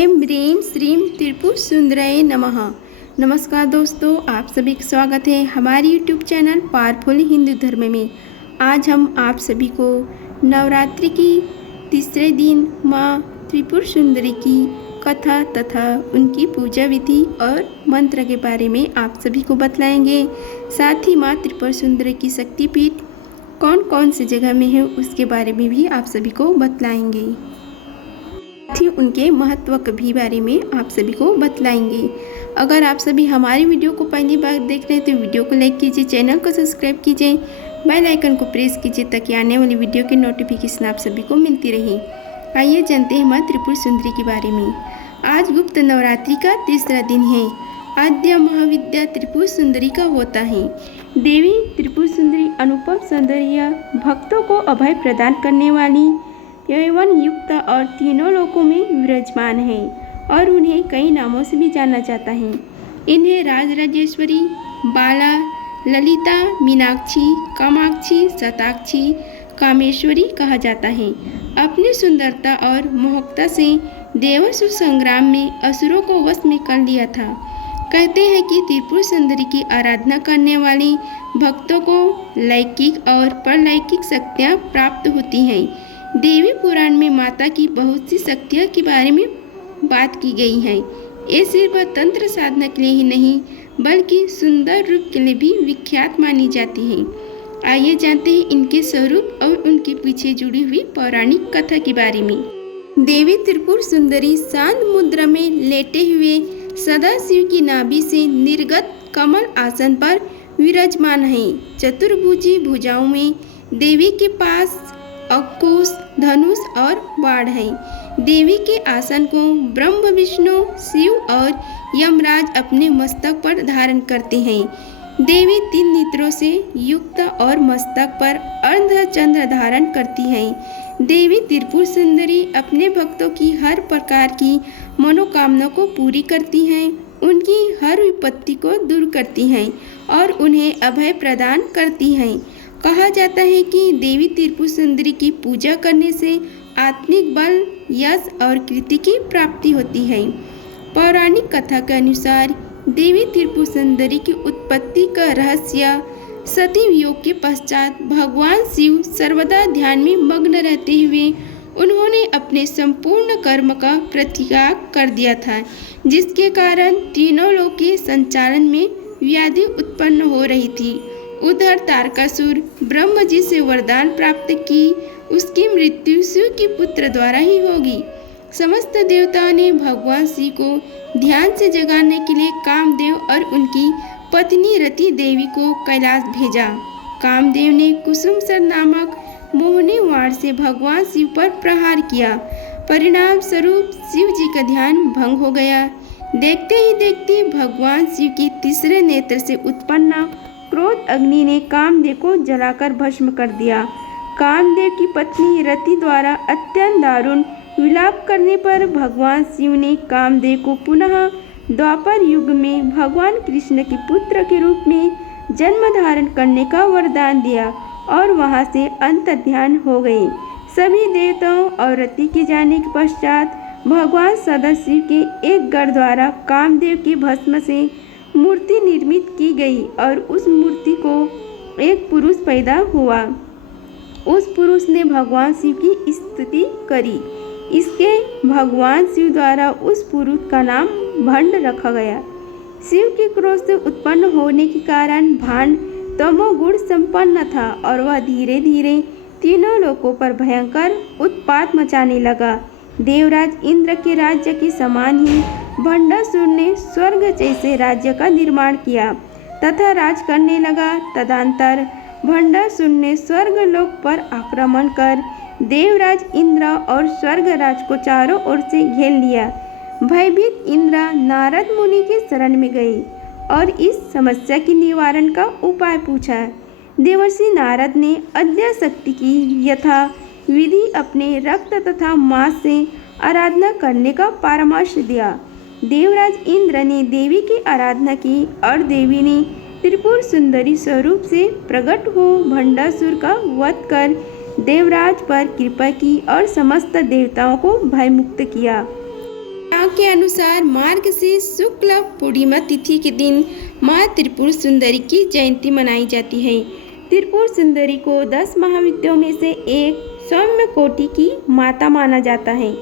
ऐं ह्रीं श्रीं त्रिपुर सुंदराय नमः। नमस्कार दोस्तों, आप सभी का स्वागत है हमारे यूट्यूब चैनल पावरफुल हिंदू धर्म में। आज हम आप सभी को नवरात्रि की तीसरे दिन माँ त्रिपुर सुंदरी की कथा तथा उनकी पूजा विधि और मंत्र के बारे में आप सभी को बतलाएंगे। साथ ही माँ त्रिपुर सुंदरी की शक्तिपीठ कौन कौन सी जगह में है उसके बारे में भी आप सभी को बतलाएंगे। साथ ही उनके महत्व के भी बारे में आप सभी को बतलाएंगे। अगर आप सभी हमारी वीडियो को पहली बार देख रहे हैं तो वीडियो को लाइक कीजिए, चैनल को सब्सक्राइब कीजिए, बेल आइकन को प्रेस कीजिए ताकि आने वाली वीडियो की नोटिफिकेशन आप सभी को मिलती रहे। आइए जानते हैं माँ त्रिपुर सुंदरी के बारे में। आज गुप्त नवरात्रि का तीसरा दिन है। आद्य महाविद्या त्रिपुर सुंदरी का होता है। देवी त्रिपुर सुंदरी अनुपम सौंदर्य, भक्तों को अभय प्रदान करने वाली, यौवन युक्त और तीनों लोकों में विराजमान है और उन्हें कई नामों से भी जाना जाता है। इन्हें राजराजेश्वरी, बाला, ललिता, मीनाक्षी, कामाक्षी, शताक्षी, कामेश्वरी कहा जाता है। अपनी सुंदरता और मोहकता से देवासुर संग्राम में असुरों को वश में कर लिया था। कहते हैं कि त्रिपुर सुंदरी की आराधना करने वाले भक्तों को लौकिक और परलौकिक शक्तियाँ प्राप्त होती हैं। देवी पुराण में माता की बहुत सी शक्तियों के बारे में बात की गई है। ये सिर्फ तंत्र साधना के लिए ही नहीं बल्कि सुंदर रूप के लिए भी विख्यात मानी जाती है। आइए जानते हैं इनके स्वरूप और उनके पीछे जुड़ी हुई पौराणिक कथा के बारे में। देवी त्रिपुर सुंदरी शांत मुद्रा में लेटे हुए सदा शिव की नाभि से निर्गत कमल आसन पर विराजमान है। चतुर्भुजी भुजाओं में देवी के पास अंकुश, धनुष और बाण है। देवी के आसन को ब्रह्म, विष्णु, शिव और यमराज अपने मस्तक पर धारण करते हैं। देवी 3 नेत्रों से युक्त और मस्तक पर अर्धचंद्र धारण करती हैं। देवी त्रिपुर सुंदरी अपने भक्तों की हर प्रकार की मनोकामना को पूरी करती हैं, उनकी हर विपत्ति को दूर करती हैं और उन्हें अभय प्रदान करती हैं। कहा जाता है कि देवी त्रिपुर सुंदरी की पूजा करने से आत्मिक बल, यश और कीर्ति की प्राप्ति होती है। पौराणिक कथा के अनुसार देवी त्रिपुर सुंदरी की उत्पत्ति का रहस्य सती योग के पश्चात भगवान शिव सर्वदा ध्यान में मग्न रहते हुए उन्होंने अपने संपूर्ण कर्म का परित्याग कर दिया था, जिसके कारण तीनों लोक के संचालन में व्याधि उत्पन्न हो रही थी। उधर तारकासुर ब्रह्म जी से वरदान प्राप्त की उसकी मृत्यु शिव के पुत्र द्वारा ही होगी। समस्त देवताओं ने भगवान शिव को ध्यान से जगाने के लिए कामदेव और उनकी पत्नी रति देवी को कैलाश भेजा। कामदेव ने कुसुमसर नामक मोहनी वाण से भगवान शिव पर प्रहार किया। परिणाम स्वरूप शिव जी का ध्यान भंग हो गया। देखते ही देखते भगवान शिव की तीसरे नेत्र से उत्पन्न क्रोध अग्नि ने कामदेव को जलाकर भस्म कर दिया। कामदेव की पत्नी रति द्वारा अत्यंत दारुण विलाप करने पर भगवान शिव ने कामदेव को पुनः द्वापर युग में भगवान कृष्ण के पुत्र के रूप में जन्म धारण करने का वरदान दिया और वहां से अंतर्ध्यान हो गए। सभी देवताओं और रति के जाने के पश्चात भगवान सदाशिव के एक गढ़ द्वारा कामदेव की भस्म से मूर्ति निर्मित की गई और उस मूर्ति को एक पुरुष पैदा हुआ। उस पुरुष ने भगवान शिव की स्तुति करी। इसके भगवान शिव द्वारा उस पुरुष का नाम भंड रखा गया। शिव के क्रोध से उत्पन्न होने के कारण भांड तमोगुण संपन्न था और वह धीरे धीरे तीनों लोकों पर भयंकर उत्पात मचाने लगा। देवराज इंद्र के राज्य के समान ही भंडासुर ने स्वर्ग जैसे राज्य का निर्माण किया तथा राज करने लगा। तदंतर भंडासुर ने स्वर्ग लोक पर आक्रमण कर देवराज इंद्र और स्वर्गराज को चारों ओर से घेर लिया। भयभीत इंद्र नारद मुनि के शरण में गए और इस समस्या के निवारण का उपाय पूछा। देवर्षि नारद ने आद्य शक्ति की यथा विधि अपने रक्त तथा मांस से आराधना करने का परामर्श दिया। देवराज इंद्र ने देवी की आराधना की और देवी ने त्रिपुर सुंदरी स्वरूप से प्रकट हो भंडासुर का वध कर देवराज पर कृपा की और समस्त देवताओं को भयमुक्त किया। के अनुसार मार्गशीर्ष शुक्ल पूर्णिमा तिथि के दिन माँ त्रिपुर सुंदरी की जयंती मनाई जाती है। त्रिपुर सुंदरी को 10 महाविद्याओं में से एक सौम्य कोटि की माता माना जाता है।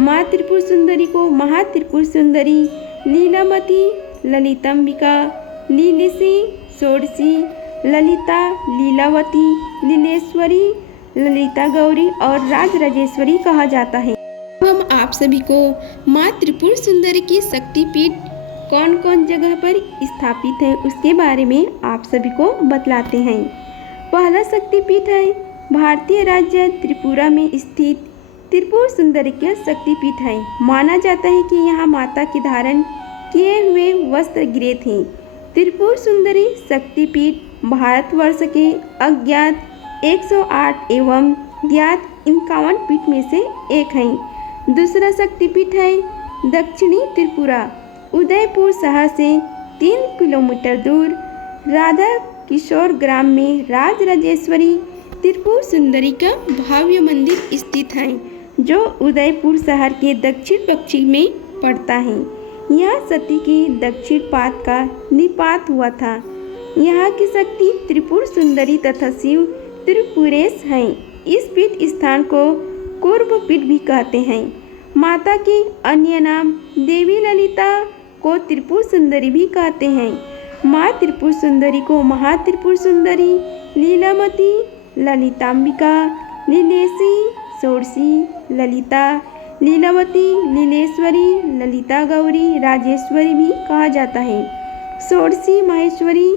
माँ त्रिपुर सुंदरी को महात्रिपुर सुंदरी, लीलामती, ललितांबिका, लीलेशी, षोडशी, ललिता, लीलावती, लीलेश्वरी, ललिता गौरी और राजराजेश्वरी कहा जाता है। हम आप सभी को माँ त्रिपुर सुंदरी की शक्तिपीठ कौन कौन जगह पर स्थापित है उसके बारे में आप सभी को बतलाते हैं। पहला शक्तिपीठ है भारतीय राज्य त्रिपुरा में स्थित त्रिपुर सुंदरी का शक्तिपीठ है। माना जाता है कि यहाँ माता के धारण किए हुए वस्त्र गिरे थे। त्रिपुर सुंदरी शक्तिपीठ भारतवर्ष के अज्ञात 108 एवं ज्ञात 51 पीठ में से एक है। दूसरा शक्तिपीठ है दक्षिणी त्रिपुरा, उदयपुर शहर से 3 किलोमीटर दूर राधा किशोर ग्राम में राजराजेश्वरी त्रिपुर सुंदरी का भव्य मंदिर स्थित है, जो उदयपुर शहर के दक्षिण पश्चिम में पड़ता है। यह सती के दक्षिण पाद का निपात हुआ था। यहाँ की शक्ति त्रिपुर सुंदरी तथा शिव त्रिपुरेश हैं। इस पीठ स्थान को कूर्म पीठ भी कहते हैं। माता के अन्य नाम देवी ललिता को त्रिपुर सुंदरी भी कहते हैं। माँ त्रिपुर सुंदरी को महात्रिपुर सुंदरी, लीलामती, ललितांबिका, लीलेशी, षोडशी, ललिता, लीलावती, लीलेश्वरी, ललिता गौरी, राजेश्वरी भी कहा जाता है। षोडशी माहेश्वरी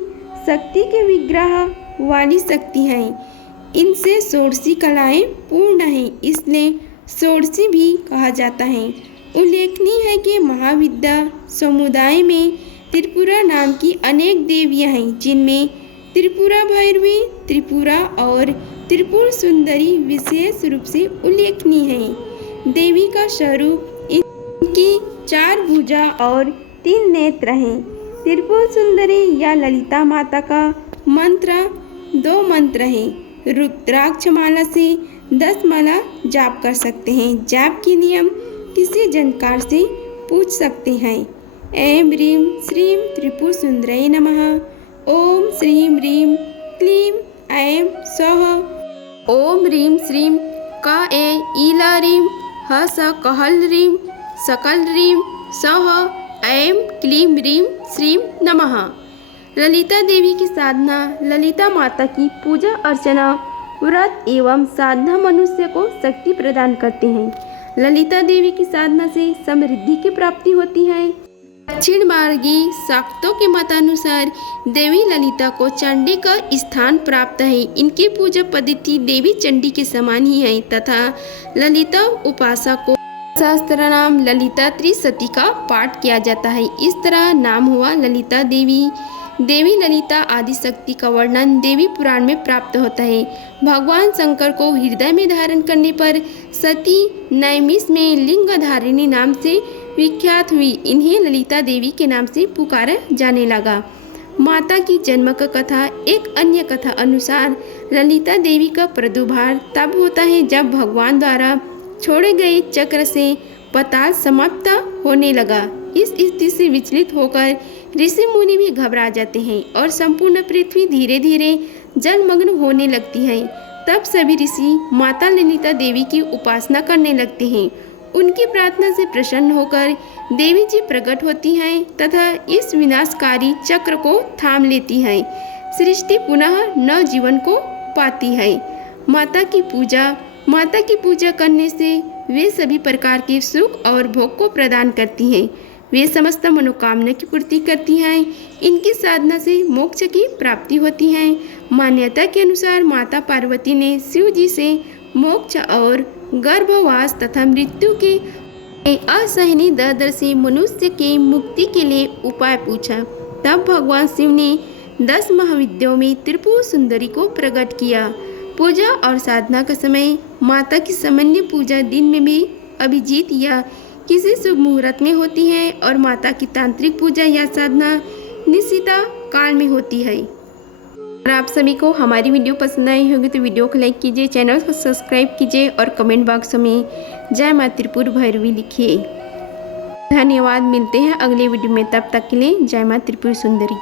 शक्ति के विग्रह वाली शक्ति हैं। इनसे षोडशी कलाएं पूर्ण हैं, इसलिए षोडशी भी कहा जाता है। उल्लेखनीय है कि महाविद्या समुदाय में त्रिपुरा नाम की अनेक देवियां हैं, जिनमें त्रिपुरा भैरवी, त्रिपुरा और त्रिपुर सुंदरी विशेष रूप से उल्लेखनीय है। देवी का स्वरूप इनकी 4 भुजा और 3 नेत्र हैं। त्रिपुर सुंदरी या ललिता माता का मंत्र 2 मंत्र हैं। रुद्राक्ष माला से 10 माला जाप कर सकते हैं। जाप के नियम किसी जानकार से पूछ सकते हैं। ऐं ह्रीं श्रीं त्रिपुर सुंदराय नमः। ओम श्रीं ह्रीं क्लीं ऐं सौः। ओम ह्रीं श्रीं क ए ईला ह्रीं ह स कहल ह्रीं सकल ह्रीं सौः ऐं क्लीं ह्रीं श्रीं नमः। ललिता देवी की साधना ललिता माता की पूजा अर्चना, व्रत एवं साधना मनुष्य को शक्ति प्रदान करते हैं। ललिता देवी की साधना से समृद्धि की प्राप्ति होती है। दक्षिण मार्गी शाक्तों के मतानुसार देवी ललिता को चंडी का स्थान प्राप्त है। इनकी पूजा पद्धति देवी चंडी के समान ही है तथा ललिता उपासना को शास्त्र नाम ललिता त्रिसती का पाठ किया जाता है। इस तरह नाम हुआ ललिता देवी। देवी ललिता आदि शक्ति का वर्णन देवी पुराण में प्राप्त होता है। भगवान शंकर को हृदय में धारण करने पर सती नैमिष में लिंगधारिणी नाम से विख्यात हुई। इन्हें ललिता देवी के नाम से पुकारा जाने लगा। माता की जन्म का कथा एक अन्य कथा अनुसार ललिता देवी का प्रादुर्भाव तब होता है जब भगवान द्वारा छोड़े गए चक्र से पाताल समाप्त होने लगा। इस स्थिति से विचलित होकर ऋषि मुनि भी घबरा जाते हैं और संपूर्ण पृथ्वी धीरे धीरे जलमग्न होने लगती है। तब सभी ऋषि माता ललिता देवी की उपासना करने लगते हैं। उनकी प्रार्थना से प्रसन्न होकर देवी जी प्रकट होती हैं तथा इस विनाशकारी चक्र को थाम लेती हैं। सृष्टि पुनः नव जीवन को पाती है। माता की पूजा करने से वे सभी प्रकार के सुख और भोग को प्रदान करती हैं। वे समस्त मनोकामना की पूर्ति करती हैं। इनकी साधना से मोक्ष की प्राप्ति होती है। मान्यता के अनुसार माता पार्वती ने शिव जी से मोक्ष और गर्भवास तथा मृत्यु के असहनीय दर्द से मनुष्य के मुक्ति के लिए उपाय पूछा। तब भगवान शिव ने 10 महाविद्याओं में त्रिपुर सुंदरी को प्रकट किया। पूजा और साधना का समय माता की सामान्य पूजा दिन में भी अभिजीत या किसी शुभ मुहूर्त में होती है और माता की तांत्रिक पूजा या साधना निशिता काल में होती है। अगर आप सभी को हमारी वीडियो पसंद आई होगी तो वीडियो को लाइक कीजिए, चैनल को सब्सक्राइब कीजिए और कमेंट बॉक्स में जय माँ त्रिपुर भैरवी लिखिए। धन्यवाद। मिलते हैं अगले वीडियो में, तब तक के लिए जय माँ त्रिपुर सुंदरी।